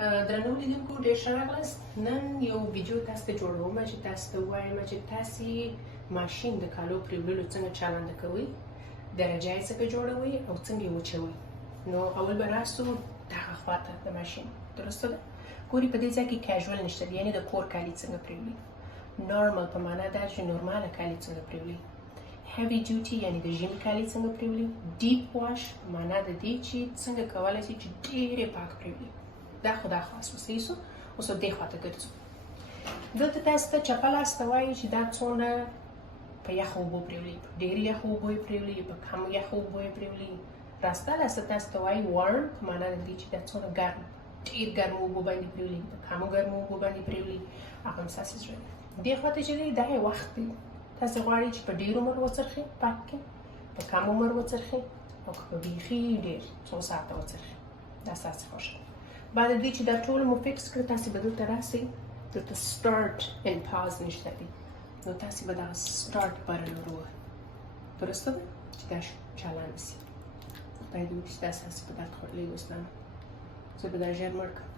درنو لیدونکو ډېر ښه راغلاست. نن یو ویډیو تاسو ته جوړوم چې تاسو ته ووایم چې تاسې ماشین د کالو پرېوللو څنګه چالانده کوئ، درجه یې څنګه جوړوئ او څنګه یې وچوئ. نو اول به راسو دغه خواته د ماشین، درسته ده؟ ګوري په دې ځای کې کیژول نشته دی، یعنې د کور کالي څنګه پرېولي. نارمل په معنا دا چې نورماله کالي څنګه پرېولي. heavy duty یعنې د ژمي کالي څنګه پرېولي. deep wash په معنا د دې چې څنګه کولی شي چې ډېرې پاک پرېولي. دا خو دا خاص وصحیح سو. اوس دې خواته ګرځو. دلته تاسو ته چپه لاس ته وایي چې دا څونه په یخو اوبو پرېولي، په ډېرې یخو اوبو یې پرېولي، په کمو یخو اوبو یې پرېولي. راسته لاسته تاسو ته وایي warm په معنا د دې چې دا څونه ګرم، ډېر ګرمو اوبو باندې پرېولي، په کمو ګرمو اوبو باندې پرېولي. هغه هم ستاسې زړه دی. دې خواته چې دی دا یې وخت دی. تاسې غواړئ چې په ډېر عمر وڅرخي پاک کې، په کم عمر وڅرخي او که په بیخي ډېر څو ساعته وڅرخي. دا ستاسې خوښ دی. بعد دې چې دا ټول مو فکس کړه، تاسې به دلته راسئ. دلته سټارټ اینډ پاز نشته دی، نو تاسې به دغه سټارټ بټن ور ووهئ. درسته ده چې دا چالان شي. خدای دې وکړي چې دا ستاسې په درد خوړلی اوس زه به دا ژر مړ کړم.